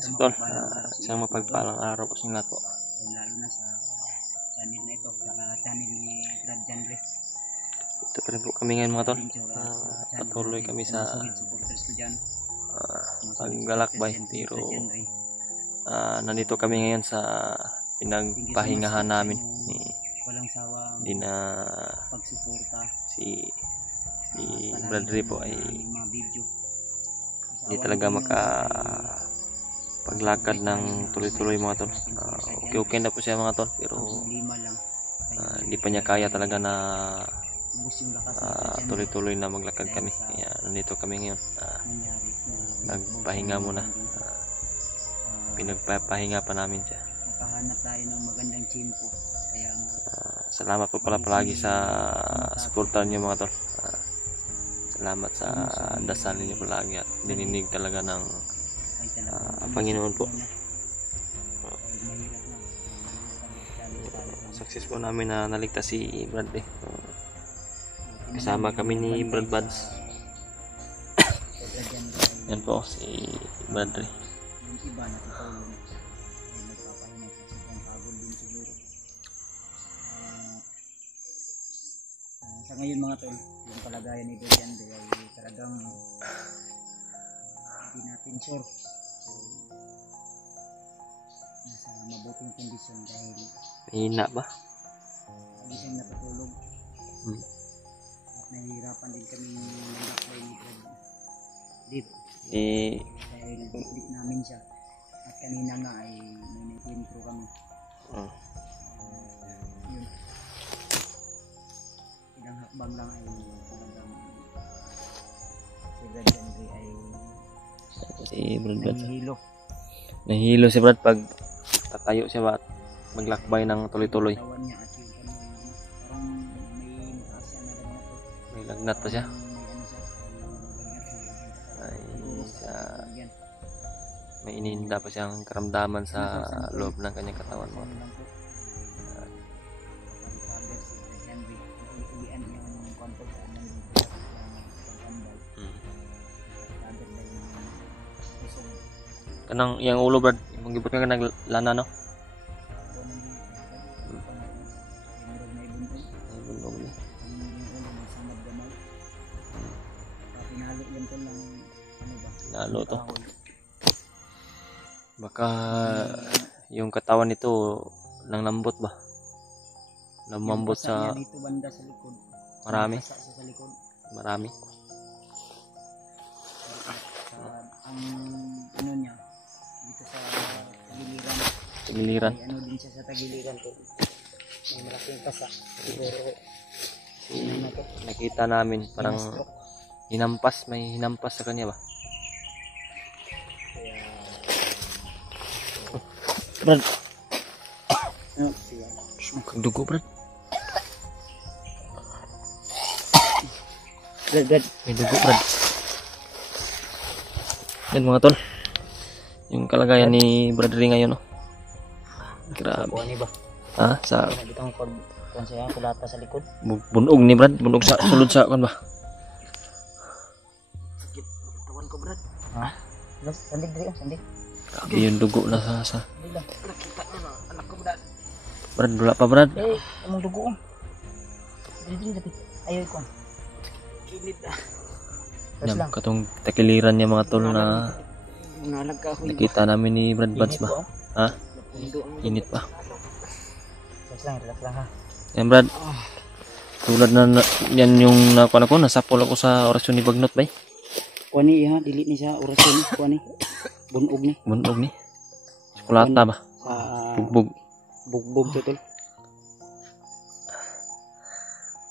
Tol, isang mapagpalang araw po sa inyo lahat po. Lalo na sa channel na ito, saka channel ni Brad Janre. Ito pa rin po kami ngayon mga tol. Patuloy kami sa paglalakbay, pero nandito kami ngayon sa pinagpahingahan namin ni walang sawa hindi na pagsuporta si Bradley po ay hindi talaga paglakad ng tuloy-tuloy mga tol. Okay na po siya mga tol, pero hindi pa niya kaya talaga na tuloy-tuloy na maglakad kami. Kaya nandito kami ngayon, nagpahinga muna, pinagpapahinga pa namin siya. Makahanap tayo ng magandang chimpo. Kaya salamat po pala palagi sa suporta niyo mga tol. Salamat sa dasal niyo palagi at dininig talaga ng Panginoon po. Successful namin na naligtas si Bradley. Kasama kami ni Brad Buds. Yan po si Bradley. yung iba natutulong ay nagpapahinga sa sobrang pagod din siguro. Sa ngayon mga tol, yung kalagayan ni Brian ay talagang hindi natin sure. So, nasa mabuting kondisyon dahil mahina ba? hindi siya natutulog. At nahihirapan din kami mag-apply ni Brad dito. Dahil bit namin siya. At kanina nga ay may nag-intro kami. Yun. Ilang hakbang lang ay talagang si Brad Henry ay nahihilo. Nahihilo si Brad pag tatayo siya ba at maglakbay ng tuloy-tuloy. Tawan niya at yung kanyang parang may mataas siya na lagnat. May lagnat pa siya. May iniinda pa siyang karamdaman sa loob ng kanyang katawan mo. Kanang yang ulo Brad, yung gibot ka naglana no? May bundog ni. Nalo to. Baka yung katawan nito nang lambot ba? Namambot sa dito banda sa likod. Marami. Sa likod. Marami. Ang ano niya dito sa tagiliran. Tagiliran. May ano din siya sa tagiliran to. May malaking pasa. Siguro Nakita namin parang hinampas, may hinampas sa kanya ba? Brad. Kang dugo Brad. Brad. May dugo Brad. Yan mga tol. Yung kalagayan ni Bradley ngayon no. Grabe. Kuha ni ba? Ha? Sa Bitang kon siya kulata sa likod. bunog ni Brad, bunog sa sulod sa kan ba? Sakit tawan ko Brad. Ha? Sandig diri sandig. Grabe yung dugo na sa. Nakita niya na anak ko Brad. Brad, wala pa Brad. Among dugo ko. Dili dili ayoy ko. Kilid na. Yan, katong takiliran niya mga tol na nakita namin ni Brad Buds ba? Ha? Init pa. Relax lang ha. Yan Brad. Tulad na yan yung nakuha ko, nasapol ako sa orasyon ni Bagnot ba? Kuani ha, dili ni sa orasyon ni kuani. Bunog ni. Bunog ni. Chocolata ba? Bugbog. Bugbog total.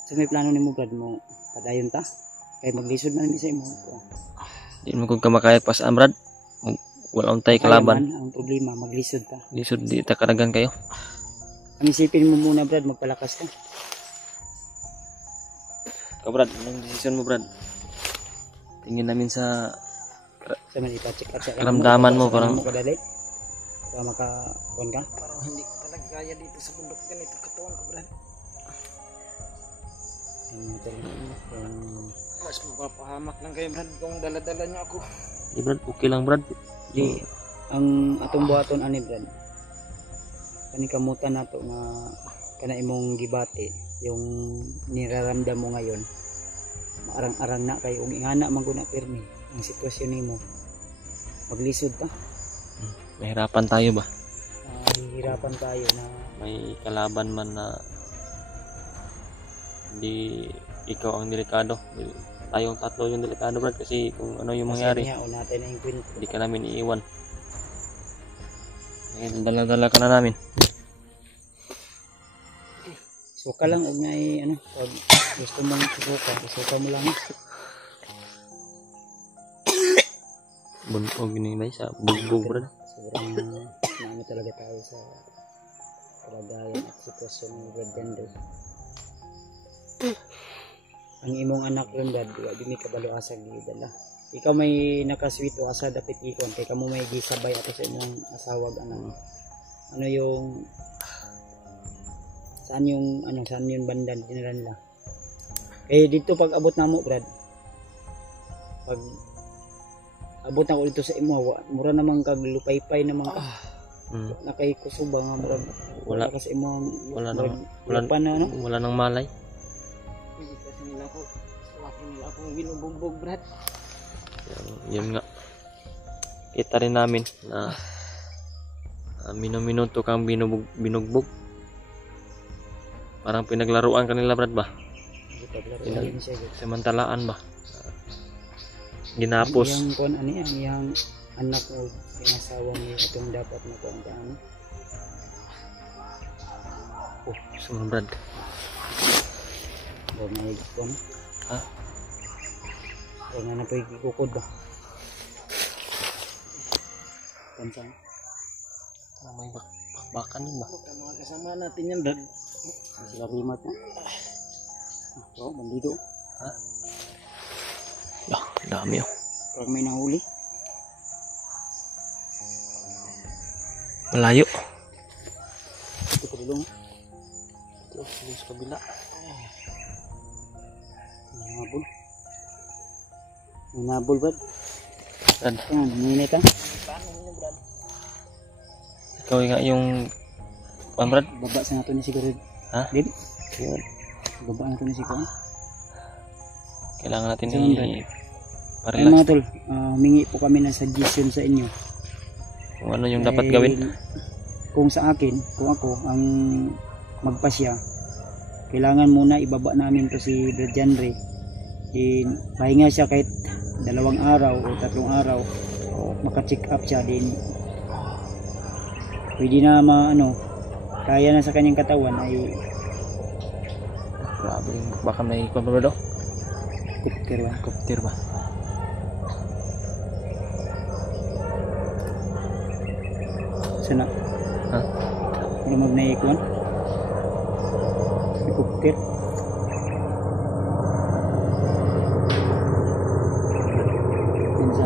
So may plano nimo Brad mo padayon ta? Kay maglisod man mi sa imo. Di mo kung kamakayag pa saan Brad. Wala untay kalaban. Ang problema maglisod ta. Lisod di ta karagan kayo. Ang isipin mo muna Brad, magpalakas ka. Ikaw Brad, anong desisyon mo Brad? Tingin namin sa man ipa-check up sa karamdaman mo parang makadali. Para makakuan ka. Parang hindi talaga kaya dito sa bundok ganito katawan ko Brad. Mas mapapahamak lang kayo Brad kung dala-dala niyo ako. di Brad, okay lang Brad. ang atong buhaton ani brad. Kani kamutan nato nga kana imong gibati yung niraramdam mo ngayon. Maarang-arang na kay ug ingana man gud na pirmi ang sitwasyon nimo. Maglisod pa. Mahirapan tayo ba? Hihirapan tayo na May kalaban man na hindi ikaw ang delikado. Tayong tatlo yung delikado brad kasi kung ano yung mangyari, natin na yung kwento. hindi ka namin iiwan. Dala-dala ka na namin. Suka lang og na ano, pag gusto mong suka mo lang. Bunog ni may sa bugbog brad. Sobrang naano talaga tayo sa kalagayan at sitwasyon ng Brad Jandre. Ang imong anak ron brad, di mi kabalo asag gidala. Ikaw may nakasweet o asa dapat ikon kay kamo may gisabay ato sa imong asawag anang ano yung saan yung banda dinala nila. Eh dito pag abot namo brad, pag abot na ko dito sa imo mura namang kag lupaypay na mga nakay kusuba nga mura wala kasi imo wala nang malay. Kasi nila ko akong binubugbog brad. Yun nga, kita rin namin na minuto kang binugbog. Parang pinaglaruan kanila brad ba? Samantalaan ba? Ginapos. Yang kon ano yan, yang anak o pinasawa niya itong dapat na kung ano. Oh, sumunod brad. Huwag na kon. Ha? Huwag na po ikukod ba? Kansang? May bakbakan yun ba? Mga kasama natin yan brad. Sila rimat na. Ito, bandido. Ha? Dami oh. Parang may nahuli. Malayo. Ito ko dulong. Ito, sa kabila. Nabol. Nabol brad. Brad. Yan, minit ha. Ikaw nga yung brad. Baba sa nato ni siguro. Ha? Din? Baba nato ni siguro. Kailangan natin Ay parelax. mga tol, mingi po kami ng suggestion sa inyo. Kung ano yung dapat gawin. Kung sa akin, kung ako ang magpasya, kailangan muna ibaba namin to si Brad Jandre. Pahinga siya kahit 2 araw o 3 araw o maka-check up siya din. Pwede na kaya na sa kanyang katawan ay Grabe, baka may komprado. Kopter ba? Sana? Ha? Lumag na ikon? Kopter? Pinsa?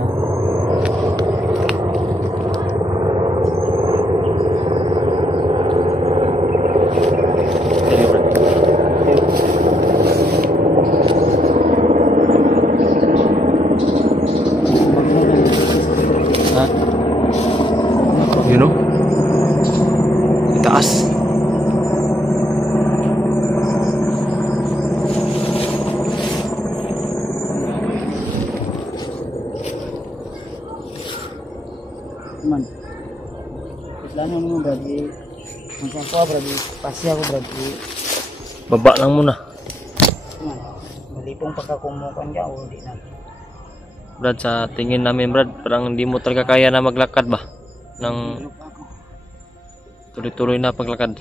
Dali brad. Ha? You know? Taas. Man. Islano mo brad, magkakawa brad, pasya ko brad. Baba lang muna. Man, malipong pagkakumukan ka o hindi na. Brad, sa tingin namin brad, parang hindi mo talaga kaya na maglakad ba? Nang tuloy-tuloy na paglakad.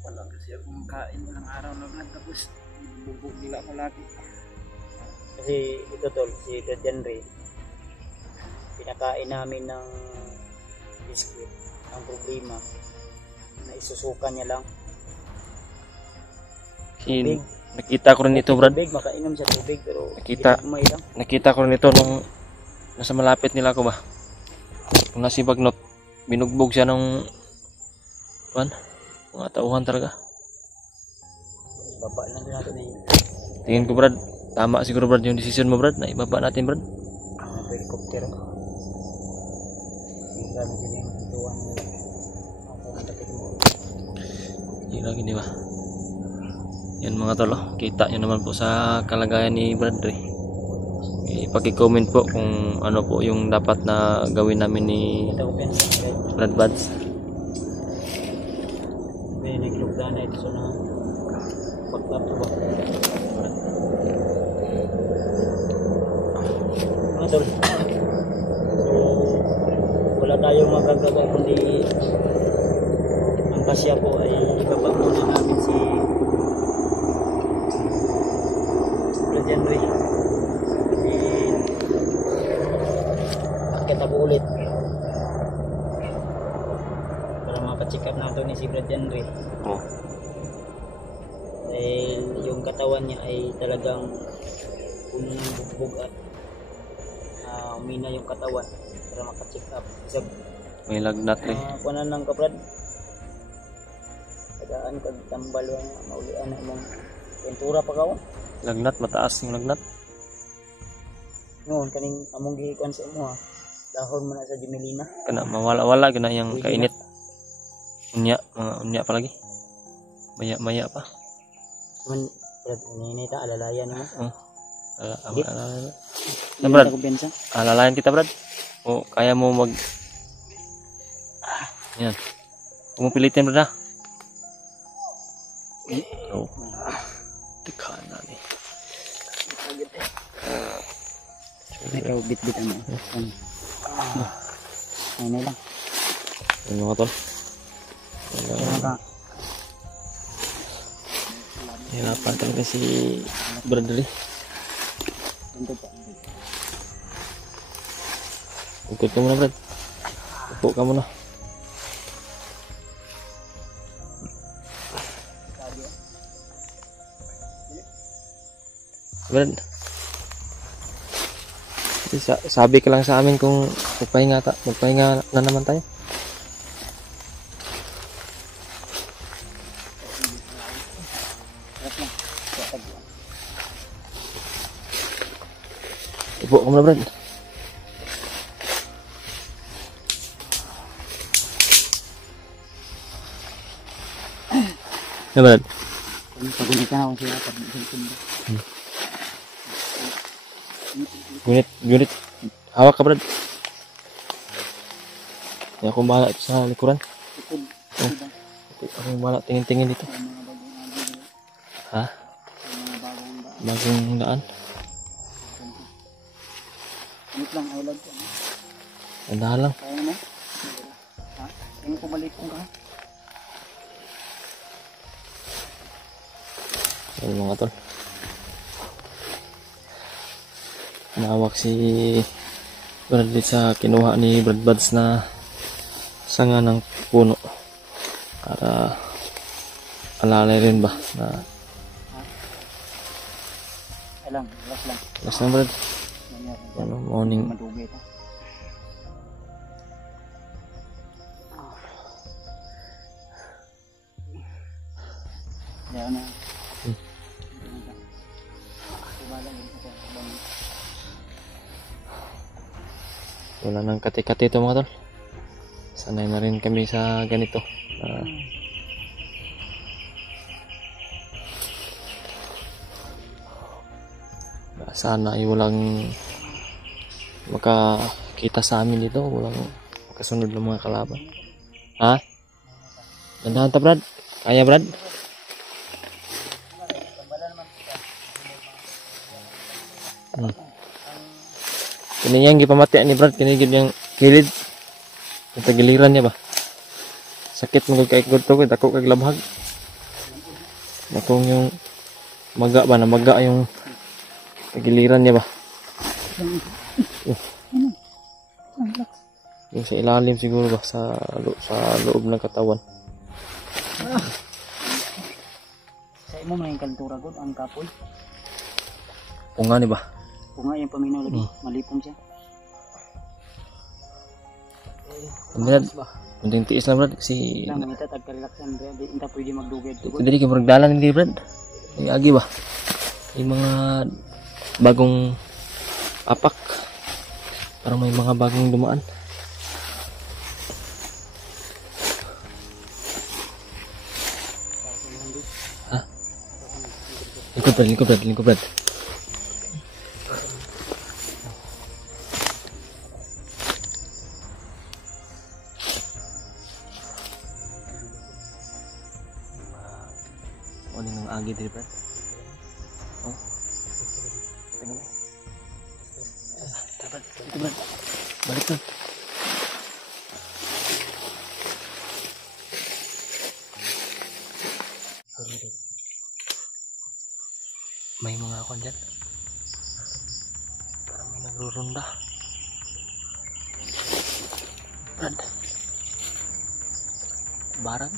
Wala kasi akong kain ng araw na brad, tapos bubog nila ako lagi. Kasi ito tol, si Brad Jandre, pinakain namin ng biskuit. Ang problema, na isusukan niya lang. Nakita ko rin ito brad. Tubig, makainom siya tubig, pero Nakita ko rin ito nung nasa malapit nila ko ba. Kung nasi bagnot, binugbog siya ng mga tauhan talaga. Baba lang din natin eh. Tingin ko brad, tama siguro brad yung decision mo brad, na ibaba natin brad. Helicopter. Grabe sila yung tutuan nila. Ako ang takit mo. Hirap hindi ba? Yan mga tol, kita nyo naman po sa kalagayan ni Bradley. Paki-comment po kung ano po yung dapat na gawin namin ni Brad Buds. May naglugdan na ito sa na pagtap ba? Mga tol. So, wala tayong magagawa kundi ang pasya po ay ibaba muna namin si January. Akit ako ulit para mapacheck up natin ni si Brad January. Oh. Dahil yung katawan niya ay talagang puno ng bugbog at umina yung katawan para makacheck up. Isag May lagnat rin. kuanan ng kabrad. Tagaan kag tambal yung maulian na mong pintura pa ka. Lagnat, mataas yung lagnat. Noon kaning among gihikuan sa imo ha. Dahon mo na sa Jumelina. Kana mawala-wala gina yung kainit. Unya, mga unya pa lagi. Maya pa. Man Brad, ninay ta alalayan mo. Alalayan. Brad, Kumpensa. alalayan kita Brad. O kaya mo mag yan. Huwag mo pilitin Brad ha. Oh. Teka na ni. Ikaw bit-bit ano. Ay na lang. Ano mga tol? Hirapan talaga si Bradley. Ukot ka muna Brad. Upo ka muna. Brad, sabi ka lang sa amin kung magpahinga na naman tayo. Upo ka muna Brad. Ya Brad. Pagunitan ako siya. Gunit. Hawak ka Brad. Ya, ako bahala sa likuran. Ako bahala tingin-tingin dito. Ha? Bagong daan. Init lang, ay lag. Andahan lang. Kaya mo? Ha? Tingin ko balik kung ka. Yan mga tol. Nawak si Bradley sa kinuha ni Brad Buds na sanga ng puno para alalay rin ba na Alam, relax lang. last lang Brad. Ano, morning. Madugay ito. Yan na. Wala nang kati-kati ito mga tol. Sanay na rin kami sa ganito. Sana ay walang makakita sa amin dito. Walang makasunod ng mga kalaban. Ha? Dandahan ta Brad. Kaya Brad? Kini yang gipamati ni Brad, kini gid yang kilid. Ang tagiliran niya ba? Sakit mo kay ikot-ikot, ako kag labhag. Nakong yung maga ba na maga yung tagiliran niya ba? Yung sa ilalim siguro ba sa loob ng katawan. Sa imo may kaltura gud ang kapoy. Punga ni ba? Punga yung paminaw lagi, malipong siya. Brad, kunting tiis lang Brad kasi Lang manita tagka-relaxan Brad, di inta pwede magdugay tugod. dili ka magdalan hindi Brad. Ay agi ba? Yung mga bagong apak. Parang may mga bagong dumaan. lingkod Brad. Ano yung agi dito Brad? Oh. Tingnan mo. Ito Brad. Balik Brad. May mga ako dyan. Parang may nagrurunda. Brad. Barang.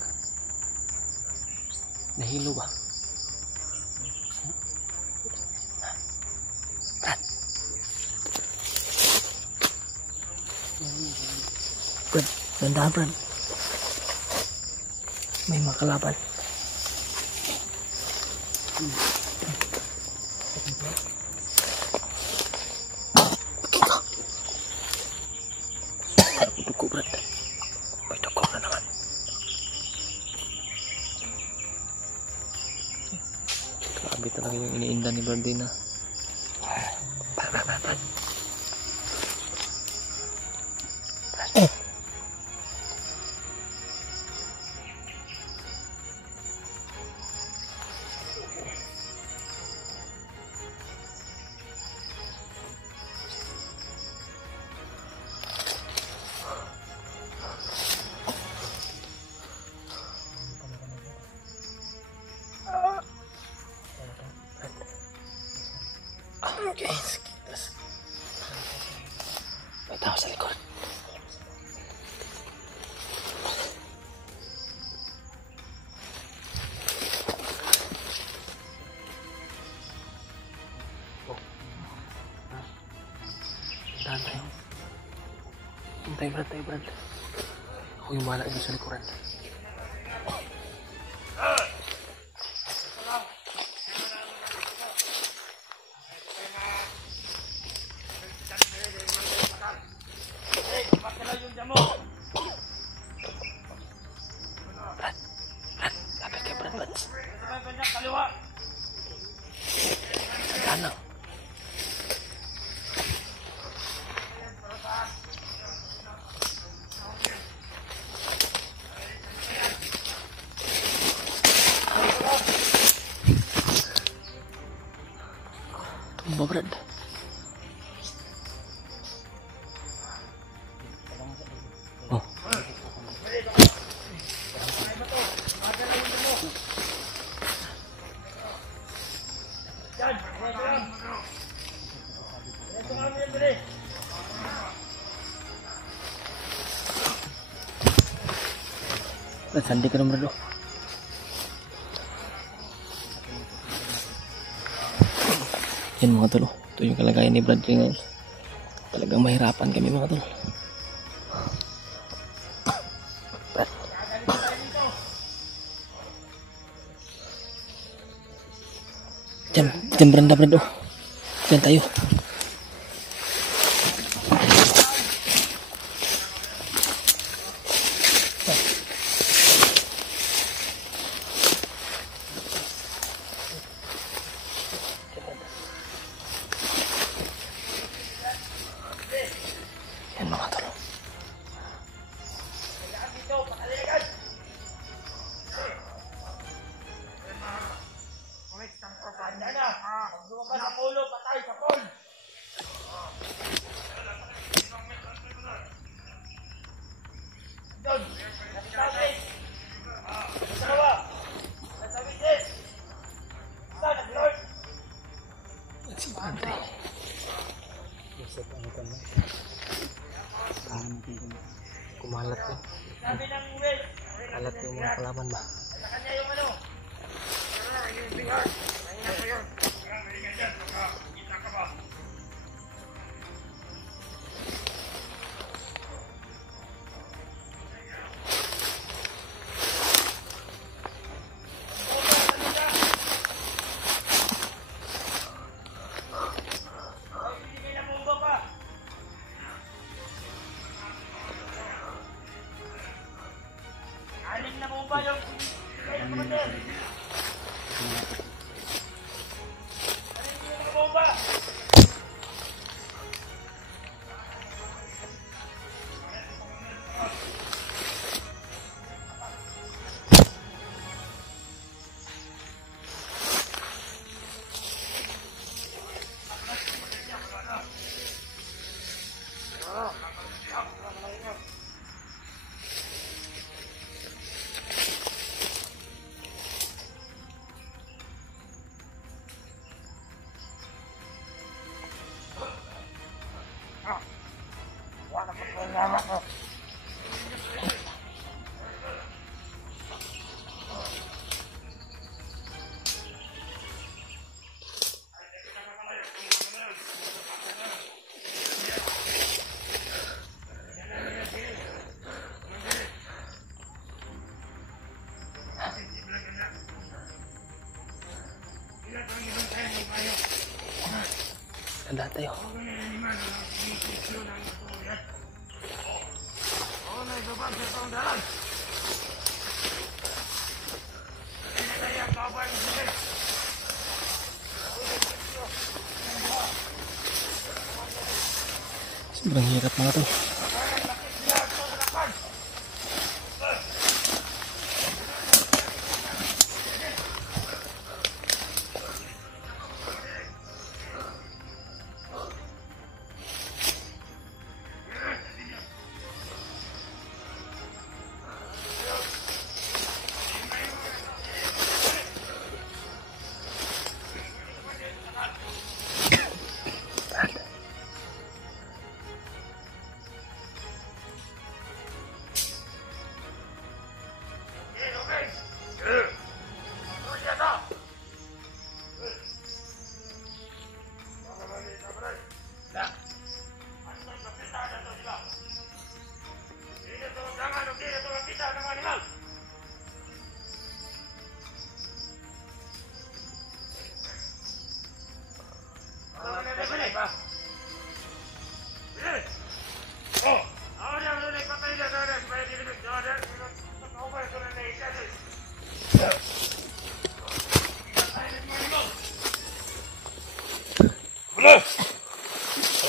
Nahilo ba? Brad. Brad. Dandahan Brad. May mga kalaban. Dugo Brad. May dugo na naman. Grabe talaga yung iniinda ni Brad din ah. Brad. Okay. May tao sa likod. Tahan tayo. Tayo Brad. Ako yung bahala ito sa likuran. Sana. Tumba Brad. Oh. Sandi ka naman Brad. Yan mga tol. Ito yung kalagayan ni Brad ngayon. Talagang mahirapan kami mga tol. Brad. Diyan beranda Brad. Diyan tayo. Yan mga tol. Si Andre. Kumalat yun. Kalat yung mga kalaban ba? Dahan tayo. Sobrang hirap mga to.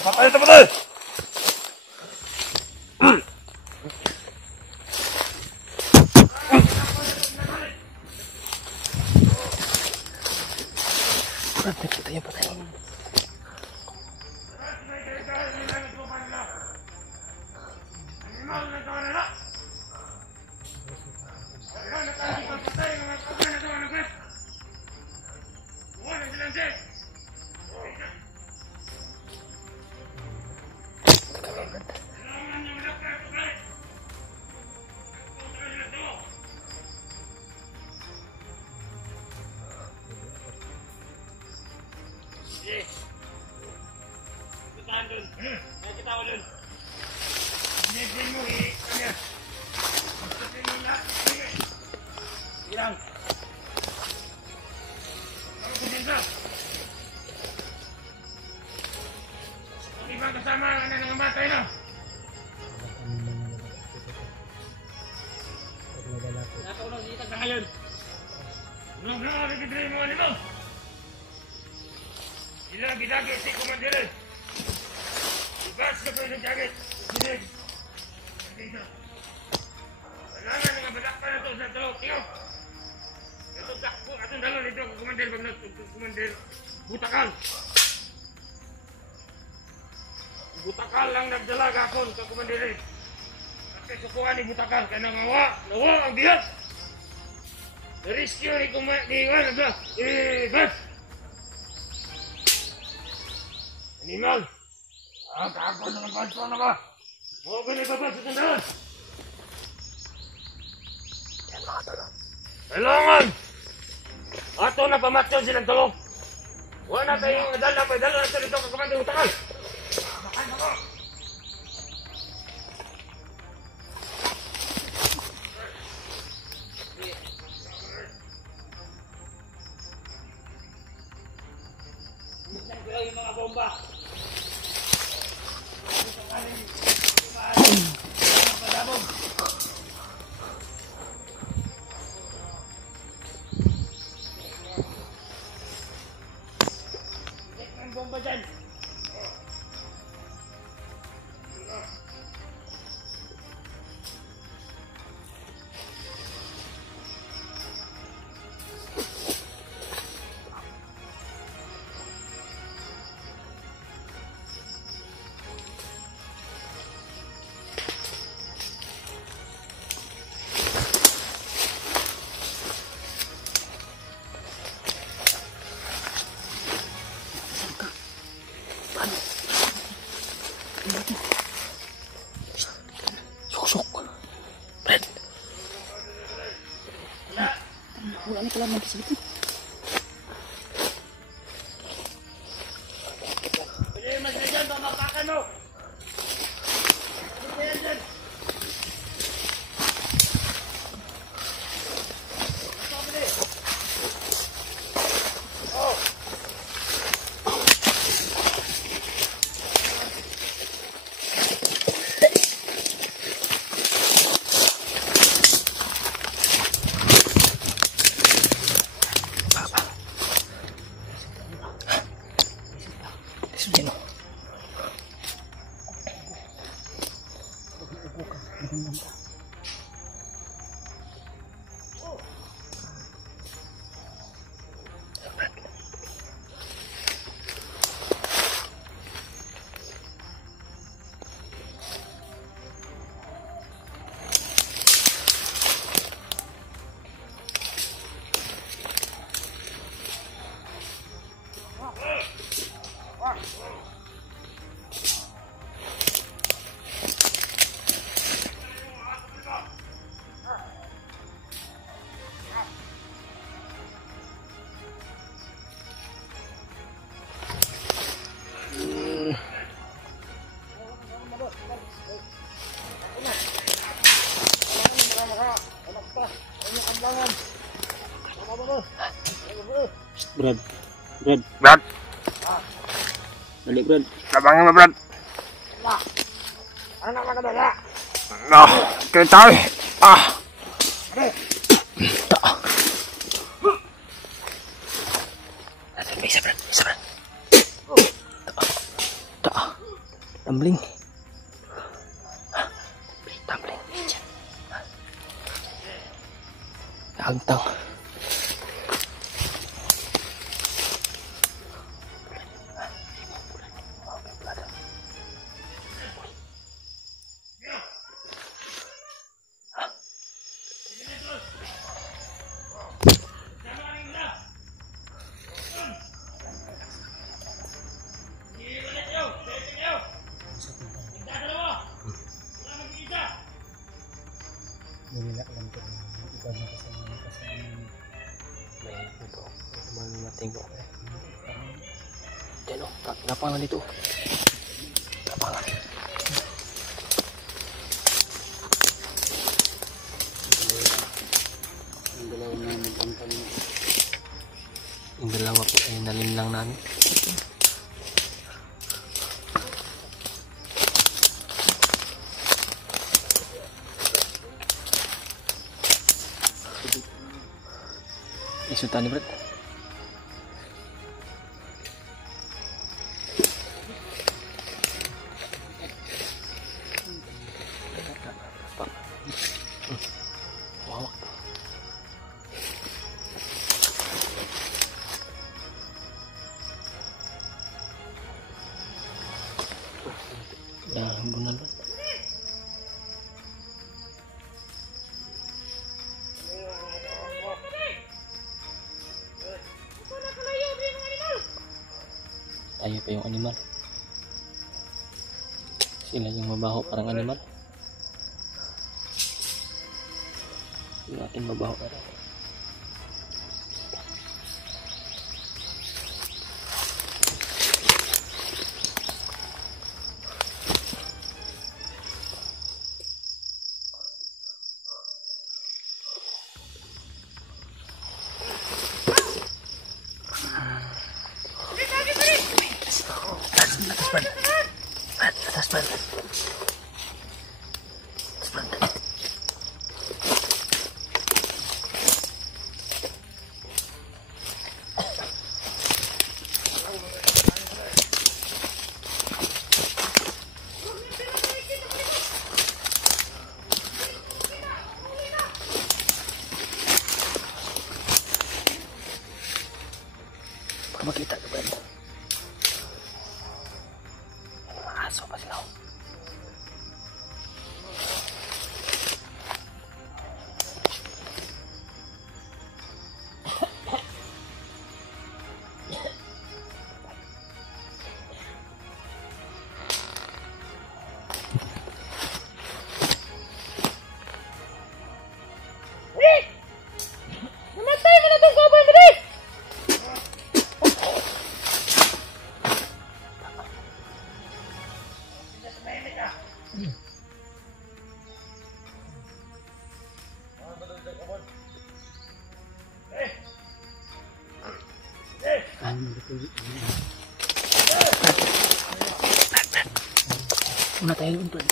Patay, patay! Patay, patay. Kasama ang nangangamatay na. Natulog dito sa ngayon. Tulog na ang bibigay mo nito. Sila gidagit si komandire. Igas na kayo ng jacket. Sinig. Kailangan nga balakpan na ito sa ito. Tiyo. Ito dakpo. Atong dalo nito. Komandire. Komandire. Butakal. Butakal lang nagdala gapon sa komandire. Kasi sukuhan ni Butakal kaya nawa ang bihat. Rescue ni komandire ni Gas. Animal. Kakon na ng banso na ba? Mga binibaba sa tandaan. Yan mga tulong. Kailangan! Ato na pamatyo silang tulong. Wala na tayong dala na sa dito ka komandire Butakal. Yung mga bomba. Ang bomba dyan. Wala na pala magkasalitin. Pwede mas na dyan, mamapakan mo! Pwede yan dyan! Brad. Brad, Balik Brad. labangin mo, Brad. Nah, kita Bisa Brad. Tumbling. Tumbling. Hangtang. Nila lang ko iba na kasama May ito. Mating ko. Diyan o. Lapangan dito. Lapangan. ang dalawa namin pangkanin. Yung dalawa po ay nalinlang namin. Isutan ni Brad. Wawak. Dah himpunan Brad. Tayo pa yung animal. Sila yung mabaho parang animal. Yung atin mabaho parang. Atas Brad. Baka makita ka Brad. Aso pa sila. namatay mo na itong kaban mo rin! Una tayo dun Brad.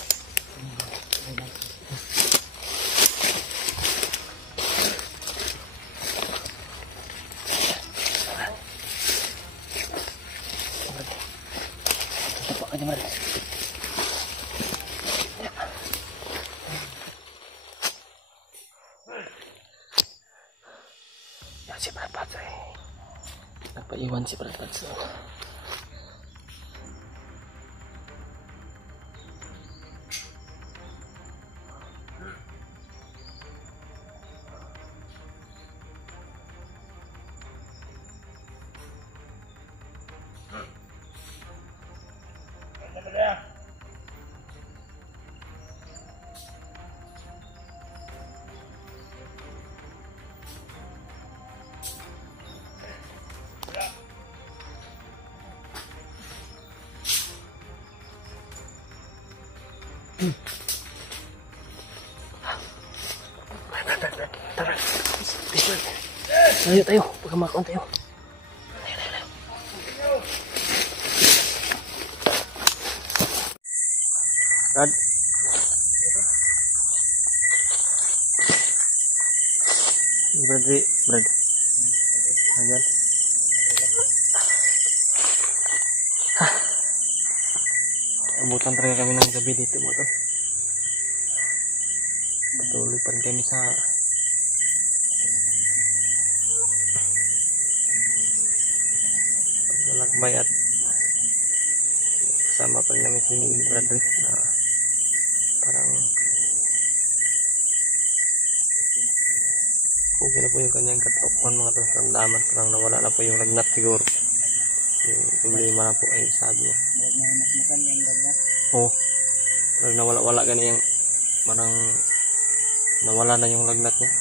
Tapak aja Brad. Si Brad Pats eh. Nagpaiwan si Brad Pats. Tayo, pagkamakuan tayo. Brad. Brad. Ayan. Abutan talaga kami ng gabi dito mo to. Patuloy pa rin kami sa paglalakbay at kasama pa rin namin si Bradley na parang okay na po yung kanyang katawan mga to. Ramdaman parang nawala na po yung lagnat siguro. Yung problema na po ay sabi niya. Huwag na masmakan yung lagnat. Oo. Parang nawala-wala ganyan. Parang nawala na yung lagnat niya.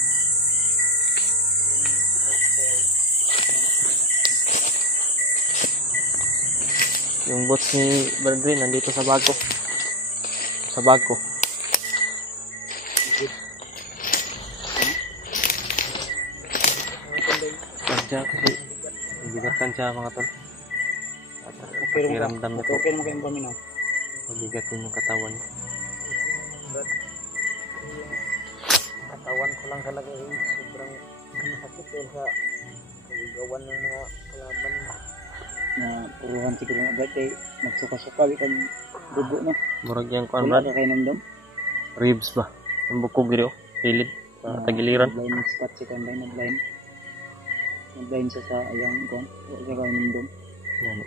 Yung bots ni Bradley nandito sa bag ko. Sa bag ko. Kansya kasi mabigat kansya mga tol. At pakiramdam niya po. Okay mo kayong paminaw. Mabigat din yung katawan niya. Katawan ko lang talaga sobrang masakit dahil sa kaligawan ng mga kalaban na puruhan siguro na agad kay magsuka-suka bitan dugo no. Murag yung kuan Wala Brad. ka kayo namdam? Ribs ba? Yung bukog dito. Pilid. Sa tagiliran. Nag-line spot si Kanday nag-line. Nag-line siya sa ayang kuan. Wala ka kayo namdam. Yan.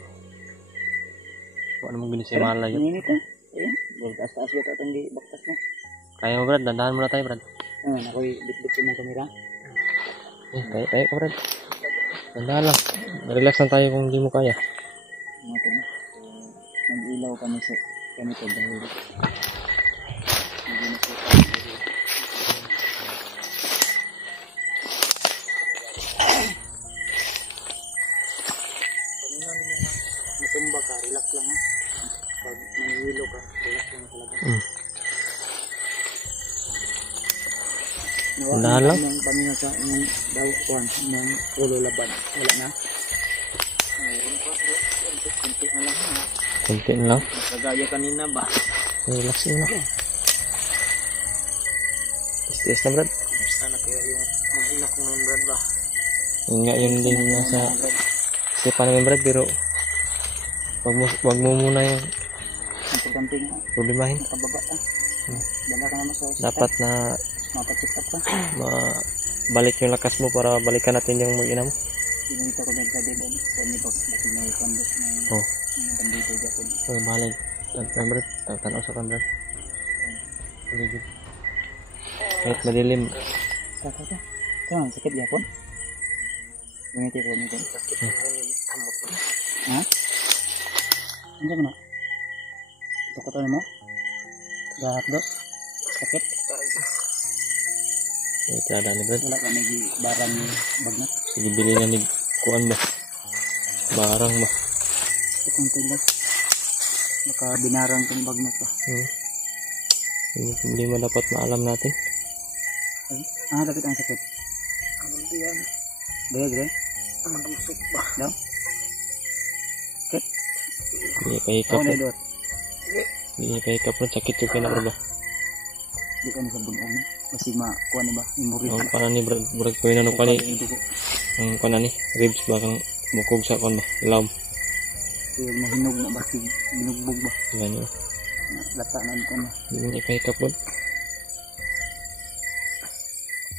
Wala namang gini siya malayo. Nanginit ka? Ayan. Taas-taas yata itong di baktas mo. Kaya mo Brad. Dandahan muna tayo Brad. Ako'y bit-bit yung kamera. Tayo ka Brad. Dandahan lang. Relax lang tayo kung hindi mo kaya. Natin. Nag-ilaw kami sa ganito dahil hindi na po matumba ka, relax lang ha. Pag nangihilo ka, relax lang talaga. Dahan lang? Yung paminga sa yung daw yung ulo laban. Wala na. Mayroon pa. Kunti na lang. Kunti na lang. Kagaya kanina ba? Relax mo na. Tiis na Brad. Basta na kaya yung mahina kong membrane ba? Yun nga yun din nasa isipan namin Brad. Pero wag mo muna yung Importante nga. problemahin. Nakababa ka. Dala ka naman sa hospital. Dapat na Mapacheck up ka. balik yung lakas mo para balikan natin yung mag-ina mo. Ginito ko din sa bibon. Kung may bakit may kandos na Oh. bandito dyan. So, balik. Brad. Tanaw sa Brad. Paligid. Kahit madilim. Kaka. Kaya sakit yapon. Ginito ko nito. Ha? Ano mo na? Ito ko mo? Gahakdo? Sakit? Tada ni Brad. Wala ka may barang bagnat. Sige, bili na ni kuan ba? Barang ba? Itong tilas. Baka binarang itong bagnat pa. Yung problema dapat maalam natin. Ay, dapat ang sakit. Kamunti yan. Gaya. Mag-usok ba? Daw? Sakit? Hindi pahikap. na idot. Hindi pahikap Brad. Sakit yung pinaka ba? Di ka na sa bunong. Kasi makuha na ba? Memory. Ang kanan ni Brad. Brad ko yun ano ka ni. Ang kanan ni. Ribs ba kang bukog sa kan ba? Lam. Kaya mahinog na ba? Binugbog ba? Ganyan. Lata na ito na. Hindi mo ipahikap Brad.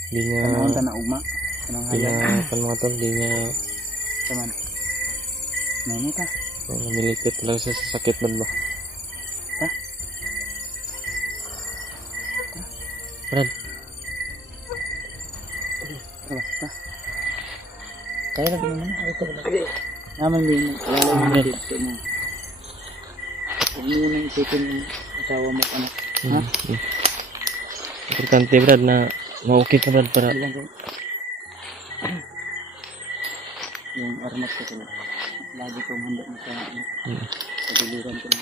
Hindi nga. Kanahon ka na ugma. Anong Di hayag? na kan mga tol, di niya Saman. Nene ka. namilipit talaga siya sa sakit man ba? Ha? Brad, Ano ba? Kaya lagi naman. Ito ba? Naman din. Lalo mo na dito mo. Huwag mo nang isipin yung asawa mo anak. Ha? Importante Brad na ma-okay ka Brad para Ilan ko? Yung armas ko sila. Lagi kong handa na sa diliran ko na.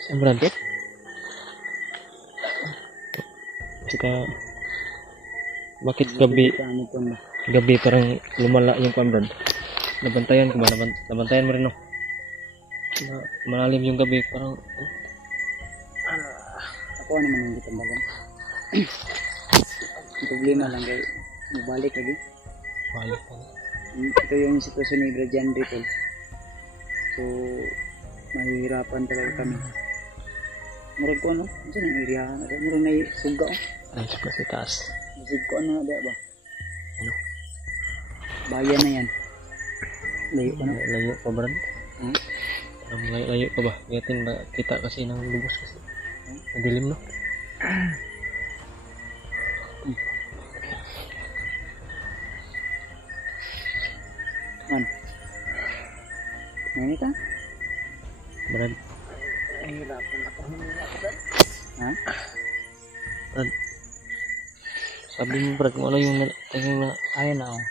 saan Brad? Saka bakit Ano po na? gabi parang lumala yung kwan Brad? Nabantayan ko ba? Nabantayan mo rin no? Malalim yung gabi parang Ako naman ang gitambagan. Ang problema lang kay mabalik lagi. balik pa. Ito yung sitwasyon ni Brad Jan dito. So, mahihirapan talaga kami. Murag ko ano? Saan ang area? Murag na suga oh. Ay, suka sa taas. Masig ko ano na ba? Ano? Bayan na yan. Layo ko na. Layo pa Brad? Hmm? Parang layo pa ba? Gatin ba kita kasi ng lubos kasi. Madilim no? Man. Nani ka? Brad, Nahihirapan ako. Ha? Brad. Sabi mo Brad kung ano yung na Ayaw na oh.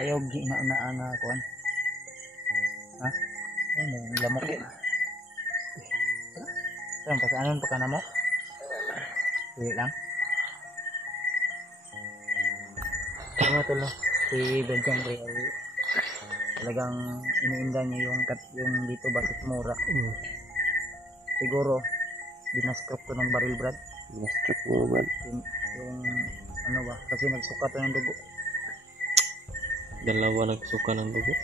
Ayaw na kuan. Ha? Ano yung lamok yun? Saan pa? Ano pa ka na mo? Wait lang. Ano ito lang? Si Benjang Ray ay talagang iniinda niya yung dito basit mura. Siguro dinastrap to ng baril Brad. Nastrap mo Brad. Yung ano ba? Kasi nagsuka to ng dugo. Dalawa nagsuka ng dugo.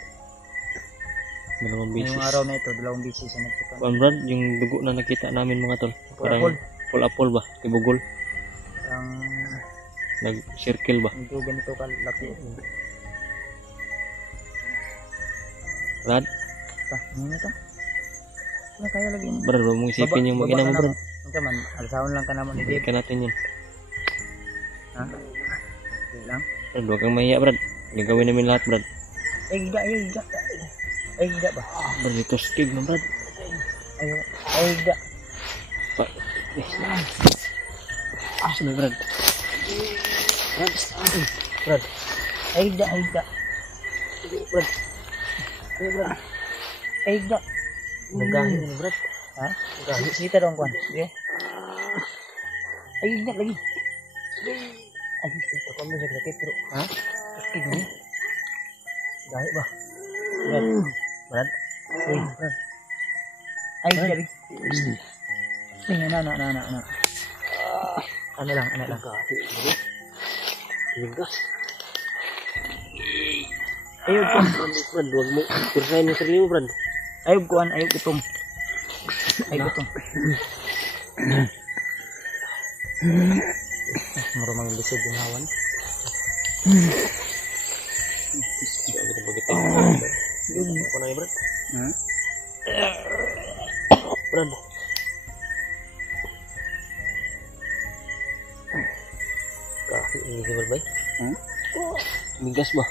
Dalawang Ngayong bisis. araw na ito, 2 bisis siya nagsuka. Kuan Brad, yung dugo na nakita namin mga tol. Parang Apple. full ba? Tibugol. Ang Nag-circle ba? medyo ganito kalaki. Brad, Ano ito? Ano kaya lagi mo? Brad, huwag mong isipin yung mag-ina mo Brad. Ito man, alsahon lang ka naman ni Dave. Balikan natin yun. Ha? Wait lang. Brad, huwag kang mahiya Brad. Gagawin namin lahat Brad. Giga. Giga ba? Brad, ito skig na Brad. Giga. Saan Brad? Brad. Giga. Brad. Giga. Nagahin na Brad. Ha? Sita dong kuan. Sige. Giga lagi. Ay, ito ko mo sa sakit pero. Ha? Sakit ni. Dahil ba? Brad. Uy, Brad. Ay, gabi. Na. Ano lang. Ligas. Ayog ko. Brad, huwag mo. Kursahin yung sarili mo Brad. Ayog itong. Mura mang lisod yung hawan. Ako na Brad. Ha? Brad. Kahit ini gimana bay? Ha? Migas ba?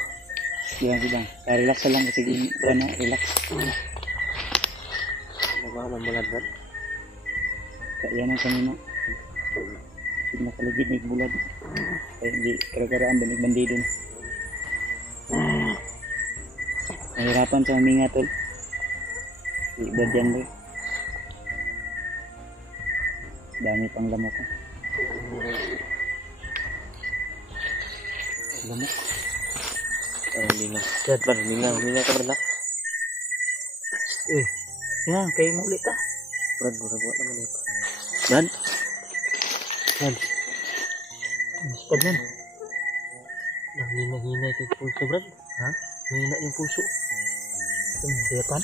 Bilang. Relax lang kasi ano, relax. Nagawa ng bulad Brad. Kaya na sa nino. Nakaligid na bulad. Kaya hindi karagaraan bandig-bandido na. Nahirapan sa huminga tol. Ibad yan boy. Dami pang lamok ko. Lamok. Parang lina. Brad, huminga ka Brad na. Yan, kayo mo ulit ah. Brad, burat-burat naman ito. Brad. Stop yan. Nanghina-hina yung pulso Brad. Ha? Mahina yung puso. Tumbiyakan.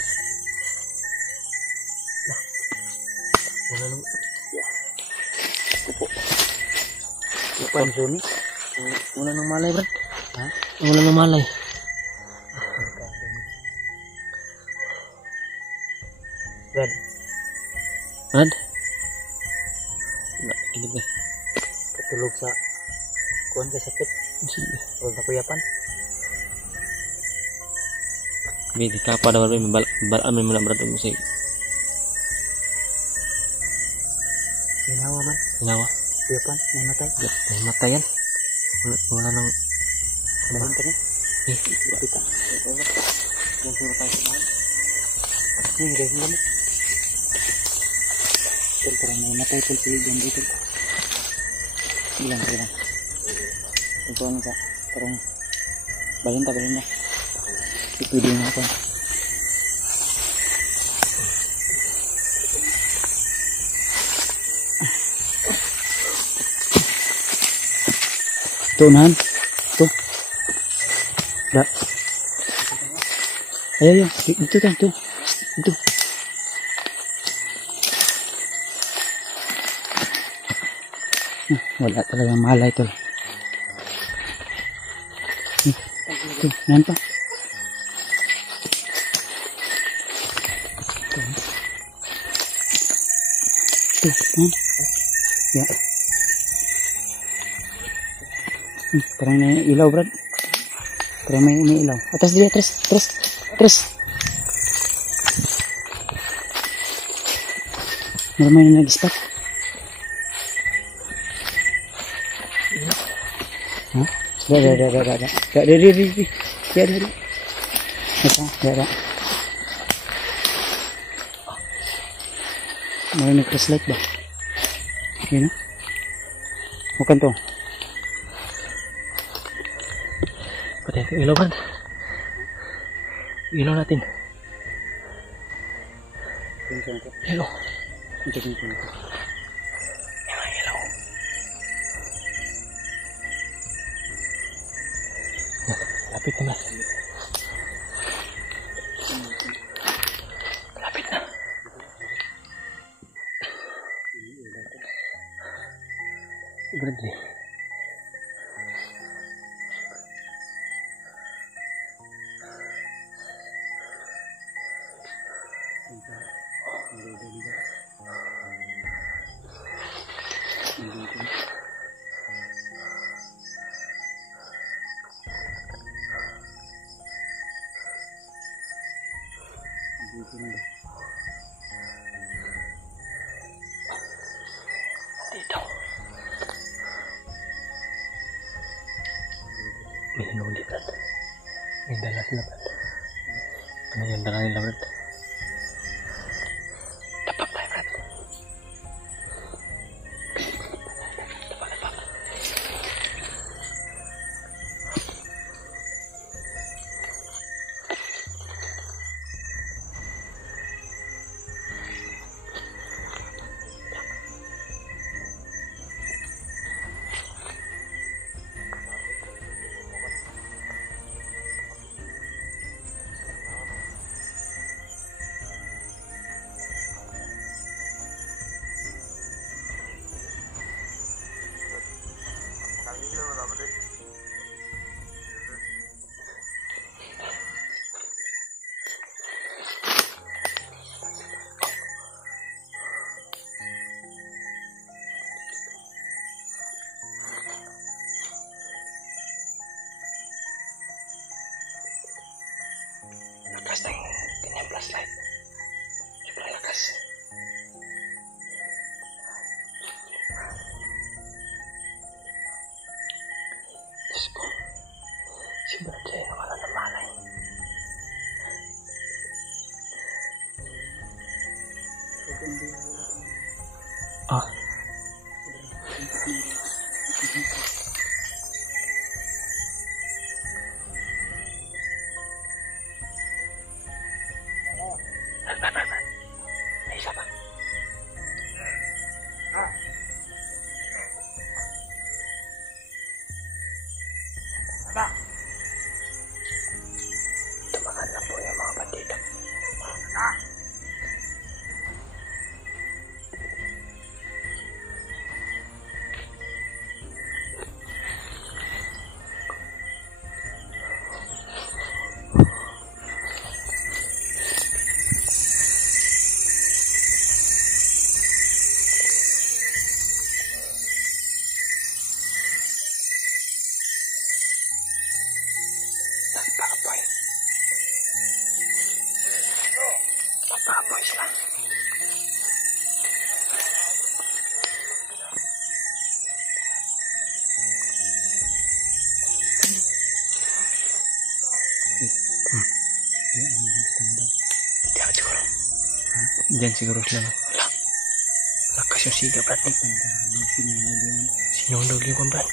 Wala nang... Pansun. Wala nang malay, Brad. Ha? Wala nang malay. Brad, Brad? Ini ba? katulog sa kuwan ka sakit. Sige. Huwag na kuyapan. Hindi ka pa daw rin. Amin mo na, Brad. Sige. Ginawa man. Ginawa. Kuyapan. May matay. May mata yan. Wala nang... Lahin ka niya. Eh, Kita. yan sura tayo sa bahan. Ini dahil mo. Tol, parang may matay. Tol, dyan dito. Bilang. Ito ano sa. Parang balin na. Ipili nga ako. Ito unahan. Ito. Da. Ayo. Ito. Wala talagang malay ito. Ito. Yan pa. Ito. Ya. Parang may ilaw, Brad. Parang may ilaw. Atas dia, terus. May nag-stop. Hah? Dari. Ada. May nag-flashlight ba? Yun, bukan to. Patay ito ilaw, Brad. Ilaw natin. Ilaw. Ilaw. Lapit naman. Lapit na. Berhenti. Dito. May hinuli, Brad. May dala sila, Brad. Ano yung dala nila, Brad? Tapak tayo, Brad. Tapak. Lakas ng kanyang flashlight. Sobrang lakas. Diyos ko. Si Brad siya wala na malay. Ah. Diyan siguro sila. Wala. Lakas yung siga, Brad. Sinunog yung Brad.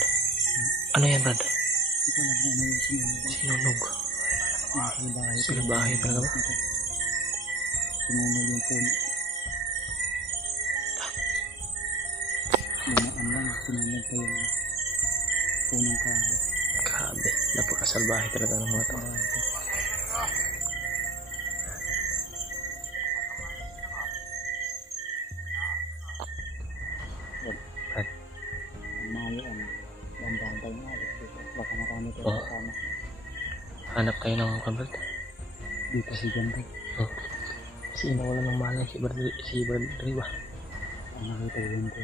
Ano yan, Brad? Sinunog. Sila bahay talaga ba? Sinunog yung puno. Lumaan lang, sinunog pa yung punong kahoy. Grabe, napakasalbahe talaga ng mga tao. Brad. Ang mayo, bantay nga. Baka marami tayo Oh. kasama. Hanap tayo ng Brad. Dito si Ganda. Oh. Kasi wala ng malay si Brad ba? Ang nakita yun ko.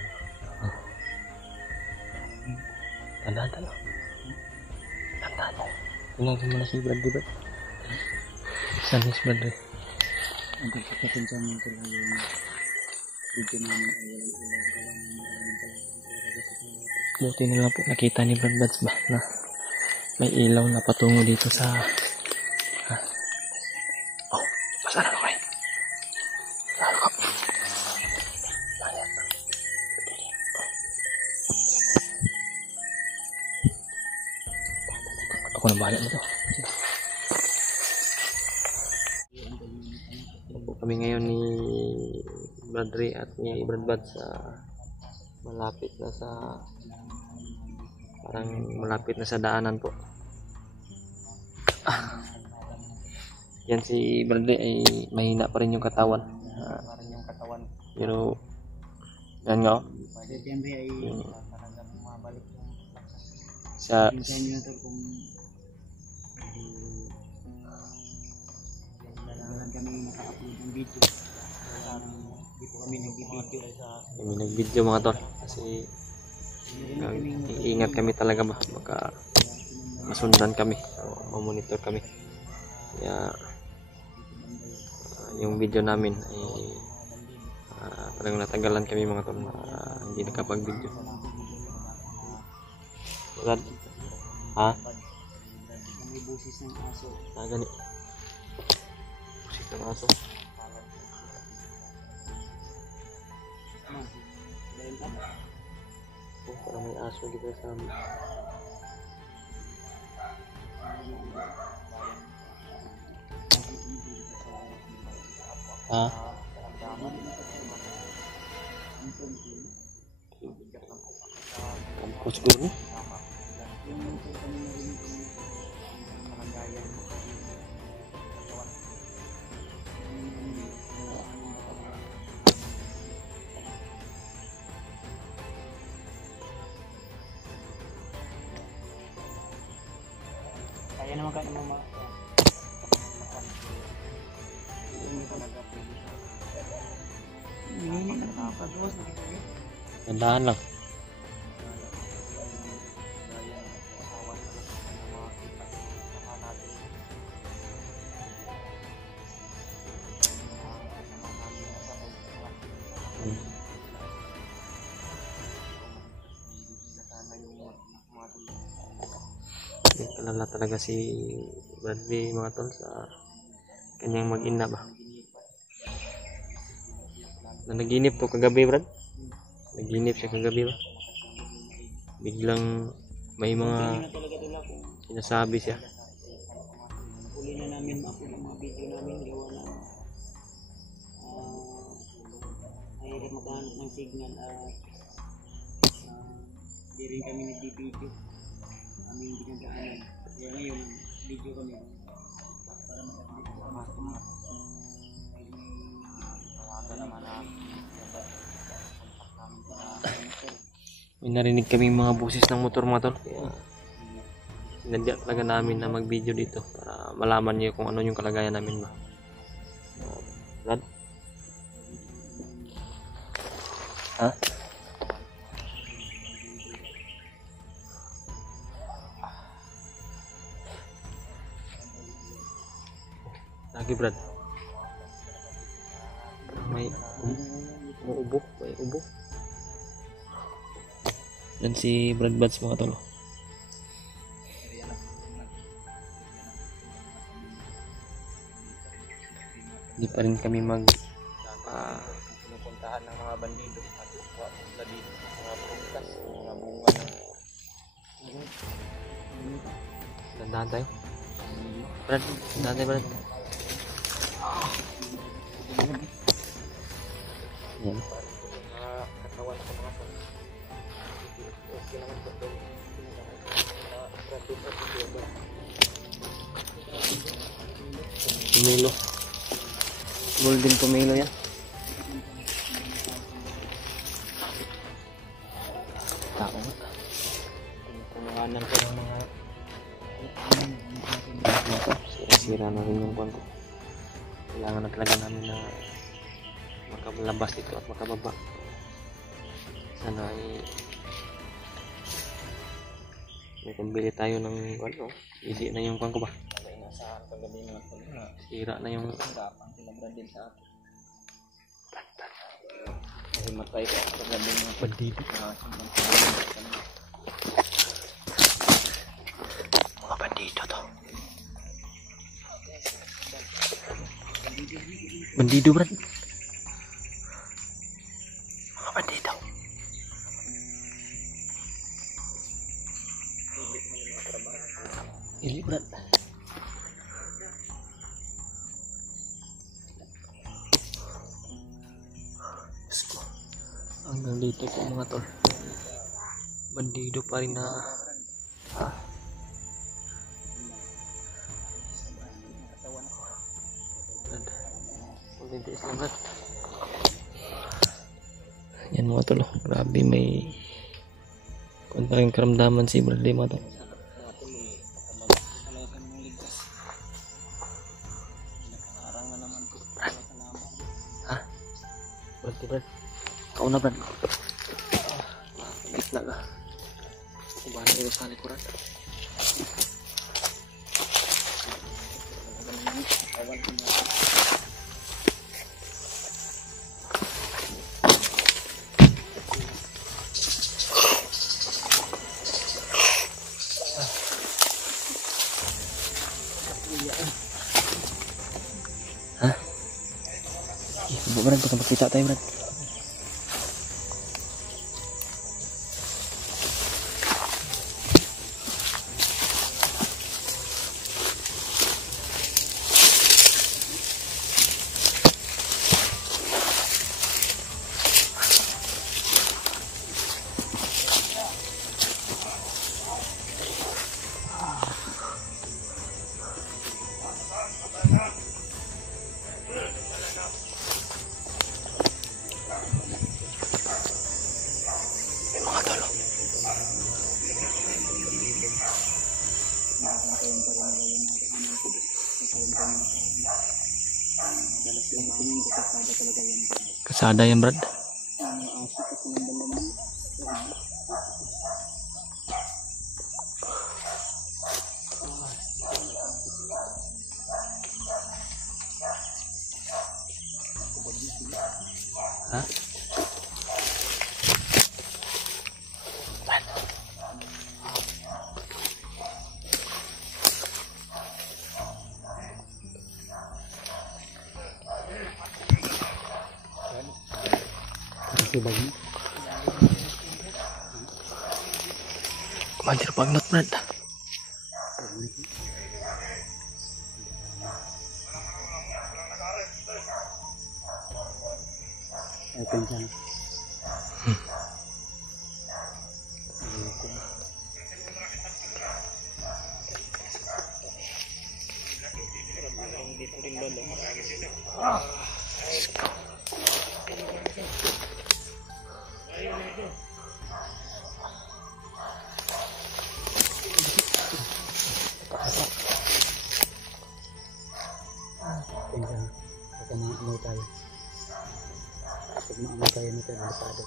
Tandaan. Tingnan mo na si Brad, di ba? Saan si Brad? Ang pagkakatensya mo ito lang yung video namin ay walang Buti na nga po nakita ni Brad Buds ba na may ilaw na patungo dito sa oh, pasara na kayo. Lalo ka. Ako na bahala nito. Kami ngayon ni Bradry at ni Brad Buds sa malapit na sa daanan po. Yan si Bradley ay mahina pa rin yung katawan. Pero yan nga. Siyempre ay talagang mabalik yung Sa pinsan nyo ito kung kailangan kami naka-upload ng video. Hindi po kami nag-video. kami nag-video mga tol kasi iingat kami talaga ba baka masundan kami o mamonitor kami kaya yung video namin ay talagang natagalan kami mga tol hindi nakapag-video. Brad? Ha? May busis ng aso. Gani busis ng aso. Parang may aso dito sa amin. Ha? Kampo siguro? Kaya naman ka naman Tandaan lang. Alala talaga si Bradley mga tol sa kanyang mag-ina ba. Naginip to kagabi, Brad? Naginip siya kagabi ba? Biglang may mga sinasabi siya. Huli na namin upload ang mga video namin gawa na mahirap maghanap ng signal at hindi rin kami nag-video. Kami hindi nagkakanan. Kaya ngayon, video kami para mag-update May narinig kaming mga busis ng motor mga tol. Kaya sinadya talaga namin na mag-video dito para malaman niyo kung ano yung kalagayan namin ba. Brad? Ha? Lagi, Brad. May ubo. May ubo. Yan si Brad Buds mga tol. Hindi pa rin kami pinupuntahan ng mga bandido at kuha sila dito mga prutas, mga bunga ng dandahan tayo. Brad, dandahan tayo, Brad. Yan. Katawan ko mga pang okay naman po. Pumilo. Golden pumilo yan. Tao nga. Pumunganan ko ng mga sira-sira na rin yung kwan ko. Kailangan na talaga namin na makalabas dito at makababa. Sana ay may pambili tayo ng ano, easy na yung kwan ko ba? Nasa kagabi na sira na yung hirapan sila din sa akin. Kasi matay ko kagabi mga bandido. Mga bandido to. Bandido, Brad. Mga bandido. Ili, Brad. Hanggang dito po mga tol. Bandido pa rin na yan mga tol. Grabe, may kontraking karamdaman si Bradley mga tol. Ha? Brad, kau na, Brad. Gitna ka. Kubahan na sa likuran. Ha? Brad, baka magkita tayo, Brad. Kasada yan, Brad. Ha? Kumandir banget, Brad. Kencang. Kencang. Baka maamay tayo. Pag maamay tayo nito, delikado.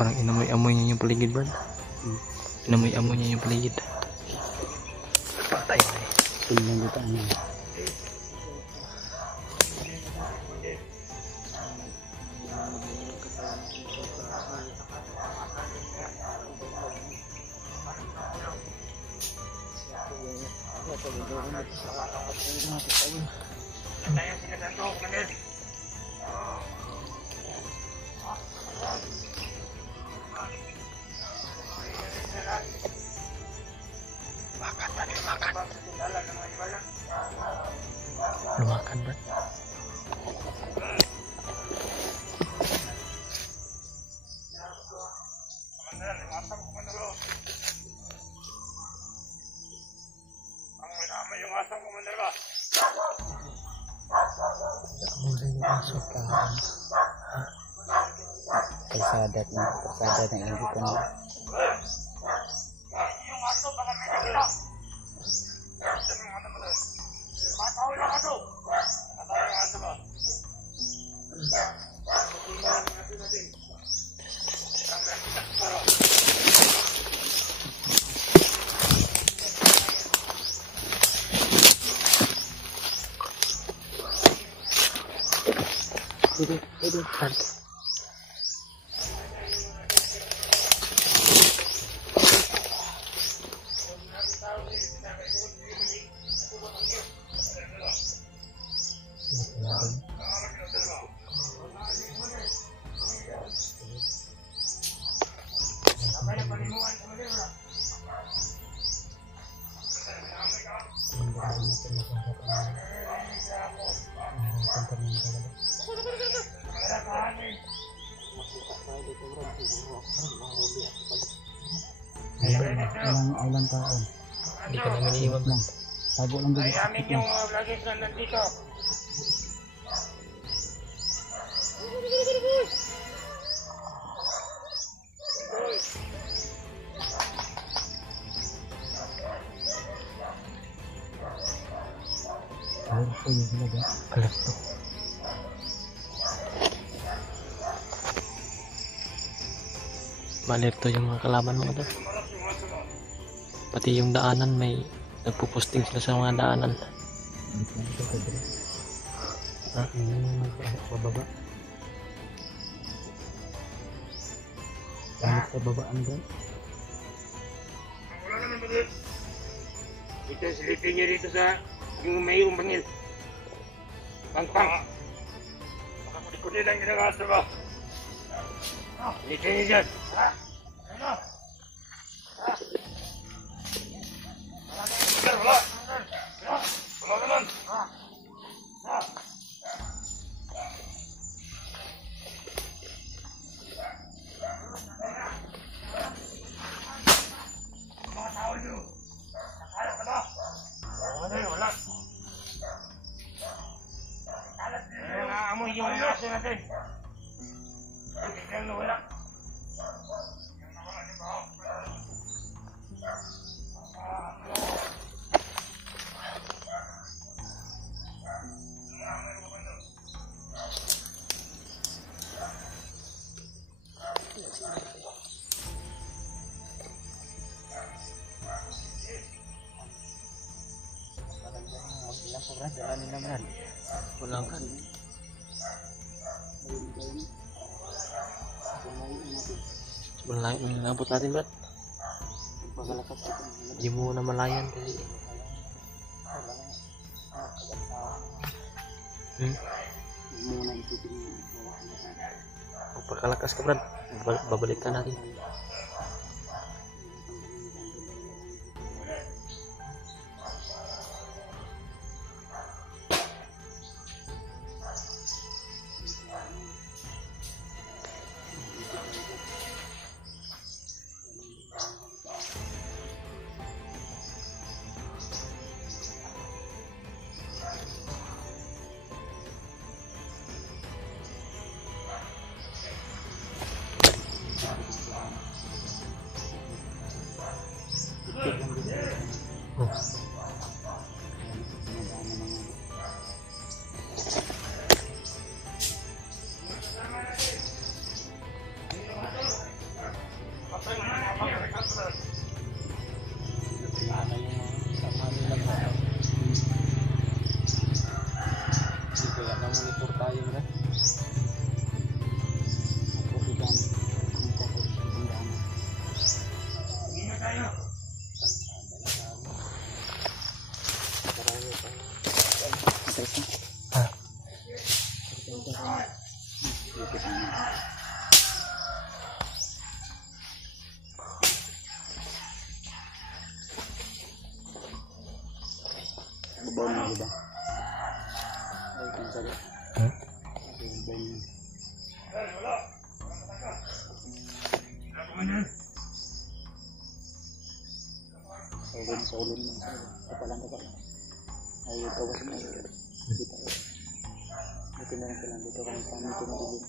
Parang inamoy-amoy niya yung paligid, Brad. Inamoy-amoy niya yung paligid. Patay na eh. Tingnan dito ano. Tayo sinasanto, Commander. Makan, Brad. Lumakan, Brad. Commander, limatang Commander. Ang minamay yung asang Commander ba? Masuk ka. Kalsada ng ilipan mo. Yung aso, baka may nakita. Sabi mo naman doon. Matawin ang aso. Matawin ang aso ba? Duduk, Brad. Ilang taon? Hindi ka namin iiwan, Brad. Tago lang din. Ay, amin yung luggage na nandito. Powerful yung talaga. Alam to. Malerto yung mga kalaban mo to. Pati yung daanan may nagpo-posting sila sa mga daanan. Ha? Pababa. Langit sa babaan doon. Wala naman bangil. Ito silipin niyo dito sa yung mayroong bangil. Pang-pang. Makakulikuli lang yung aso ba? Silipin niyo dyan. Ha? Ano? Ha? Wala. Wala naman. Ha? Ha? Mga tao nyo. Nakalat ka ba? Wala. Naamoy yung aso natin. Biglang nawala. Yung nawala ni Bao. Wala kan. Malayo ang nabot natin, Brad. Hindi mo na malayan kasi pagkalakas ka, Brad, babalikan natin. lubang. Ay, kung sabi. Sa ulong ng kapalang. Ay, kawas na ito. Dito na lang sila. Dito kami sa amin tinadilim.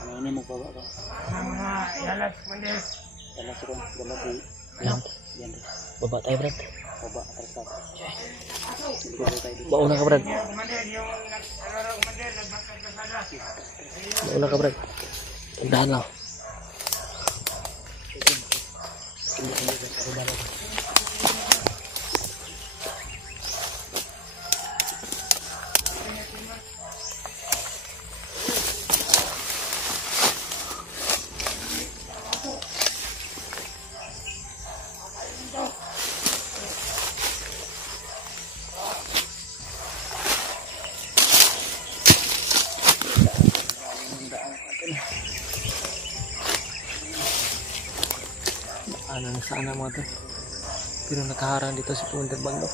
Ano ini magbaba ka? Mga yalat, Commander. Dalas ko, dalas di. Lang. Yan. Baba tayo, Brad. Baba, atras ka. Dito tayo dito. Mauna ka, Brad. Commander, yung naglalaro, Commander, nagbakal ka sana. Mauna ka, Brad. Tindahan lang. Ano na sana mga to. Pero nakaharang dito si Punter Bagno.